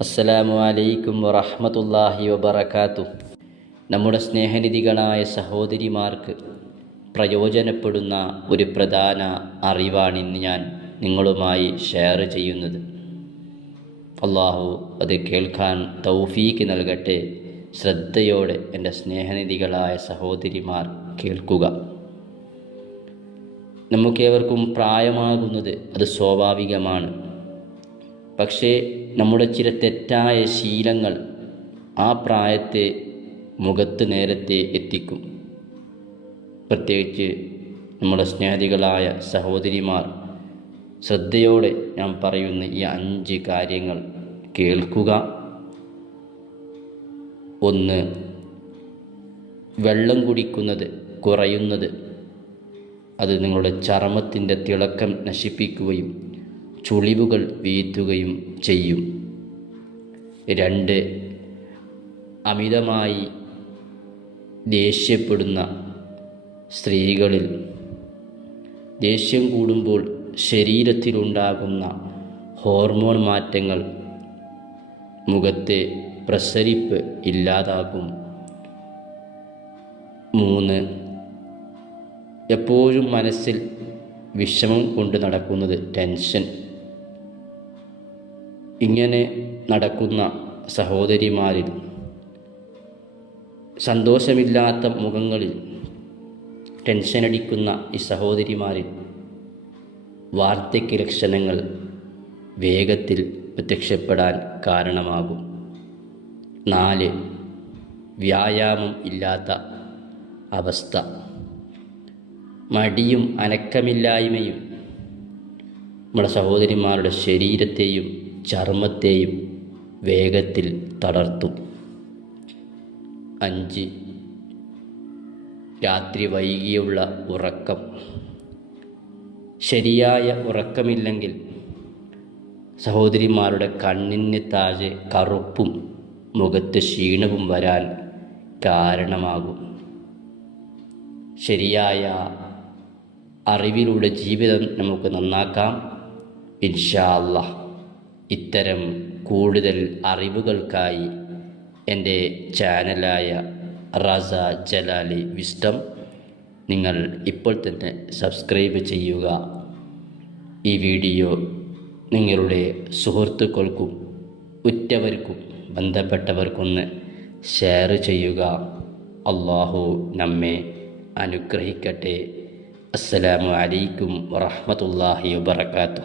അസ്സലാമു അലൈക്കും വറഹ്മത്തുള്ളാഹി വബറകാത്തു. നമ്മുടെ സ്നേഹനിധികളായ സഹോദരിമാർക്ക് പ്രയോജനപ്പെടുന്ന ഒരു പ്രധാന അറിവാണ് ഇന്ന് ഞാൻ നിങ്ങളുമായി ഷെയർ ചെയ്യുന്നത്. അള്ളാഹു അത് കേൾക്കാൻ തൗഫീക്ക് നൽകട്ടെ. ശ്രദ്ധയോടെ എന്റെ സ്നേഹനിധികളായ സഹോദരിമാർ കേൾക്കുക. നമുക്കേവർക്കും പ്രായമാകുന്നത് അത് സ്വാഭാവികമാണ്. പക്ഷേ നമ്മുടെ ചില തെറ്റായ ശീലങ്ങൾ ആ പ്രായത്തെ മുഖത്ത് നേരത്തെ എത്തിക്കും. പ്രത്യേകിച്ച് നമ്മുടെ സ്നേഹികളായ സഹോദരിമാർ ശ്രദ്ധയോടെ ഞാൻ പറയുന്ന ഈ അഞ്ച് കാര്യങ്ങൾ കേൾക്കുക. ഒന്ന് വെള്ളം കുടിക്കുന്നത് കുറയുന്നത്. അത് നിങ്ങളുടെ ചർമ്മത്തിന്റെ തിളക്കം നശിപ്പിക്കുകയും ചുളിവുകൾ വീഴ്ത്തുകയും ചെയ്യും. രണ്ട് അമിതമായി ദേഷ്യപ്പെടുന്ന സ്ത്രീകളിൽ ദേഷ്യം കൂടുമ്പോൾ ശരീരത്തിലുണ്ടാകുന്ന ഹോർമോൺ മാറ്റങ്ങൾ മുഖത്തെ പ്രസരിപ്പ് ഇല്ലാതാകും. മൂന്ന് എപ്പോഴും മനസ്സിൽ വിഷമം കൊണ്ട് നടക്കുന്നത് ടെൻഷൻ. ഇങ്ങനെ നടക്കുന്ന സഹോദരിമാരിൽ സന്തോഷമില്ലാത്ത മുഖങ്ങളിൽ ടെൻഷനടിക്കുന്ന ഈ സഹോദരിമാരിൽ വാർദ്ധക്യ ലക്ഷണങ്ങൾ വേഗത്തിൽ പ്രത്യക്ഷപ്പെടാൻ കാരണമാകും. നാല് വ്യായാമം ഇല്ലാത്ത അവസ്ഥ. മടിയും അനക്കമില്ലായ്മയും നമ്മുടെ സഹോദരിമാരുടെ ശരീരത്തെയും ചർമ്മത്തെയും വേഗത്തിൽ തളർത്തും. അഞ്ച്. രാത്രി വൈകിയുള്ള ഉറക്കം. ശരിയായ ഉറക്കമില്ലെങ്കിൽ സഹോദരിമാരുടെ കണ്ണിന് താഴെ കറുപ്പും മുഖത്ത് ക്ഷീണവും വരാൻ കാരണമാകും. ശരിയായ അറിവിലൂടെ ജീവിതം നമുക്ക് നന്നാക്കാം. ഇൻഷാ അല്ലാഹ് ഇത്തരം കൂടുതൽ അറിവുകൾക്കായി എന്റെ ചാനലായ റസ ജലാലി വിസ്റ്റം നിങ്ങൾ ഇപ്പോൾ തന്നെ സബ്സ്ക്രൈബ് ചെയ്യുക. ഈ വീഡിയോ നിങ്ങളുടെ സുഹൃത്തുക്കൾക്കും ഉറ്റവർക്കും ബന്ധപ്പെട്ടവർക്കൊന്ന് ഷെയർ ചെയ്യുക. അള്ളാഹു നമ്മെ അനുഗ്രഹിക്കട്ടെ. അസ്സലാമു അലൈക്കും വറഹ്മത്തുള്ളാഹി വബറകാതുഹു.